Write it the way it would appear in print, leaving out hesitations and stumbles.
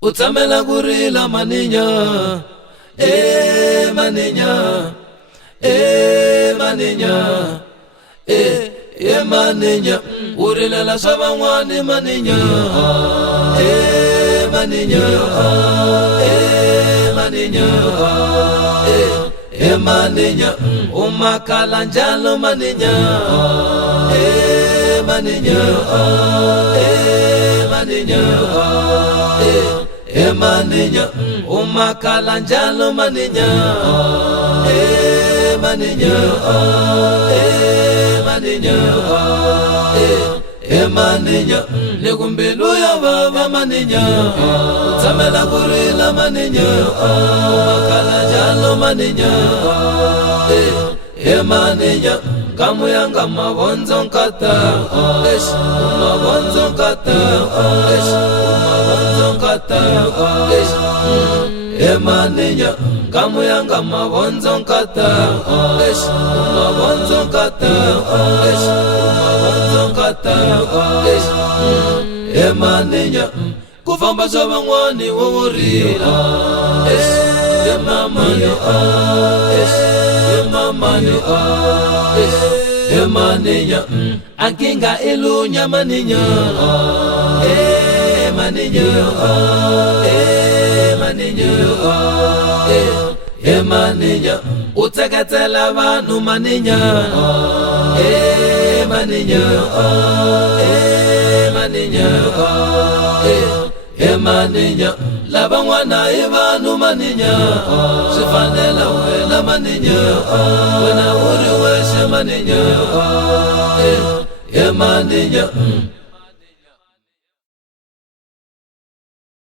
Utsamela kurila maninya, maninya, maninya, maninya. Urila la sabangwani maninya, maninya, maninya, maninya. Umakala njalo maninya, maninya, maninya, maninya. Umakala njalo maninya, maninya, maninya, maninya. Lekumbelu ya baba maninya, utsamela kurila maninya, umakala njalo maninya, maninya. Kamu yanga mabonzo nkata, mabonzo nkata, mabonzo nkata, maninya. Kamu yanga mabonzo nkata, mabonzo nkata, mabonzo nkata, maninya. Kufamba sabangwani wurila, mamani, mamani, maninya. Ankinga ilunya maninya, maninya, maninya, maninya. Uteketela vanu maninya, maninya, maninya, maninya. Labangwana ivanu maninya, sifanela wela maninya, wena uri weshe maninya, maninya.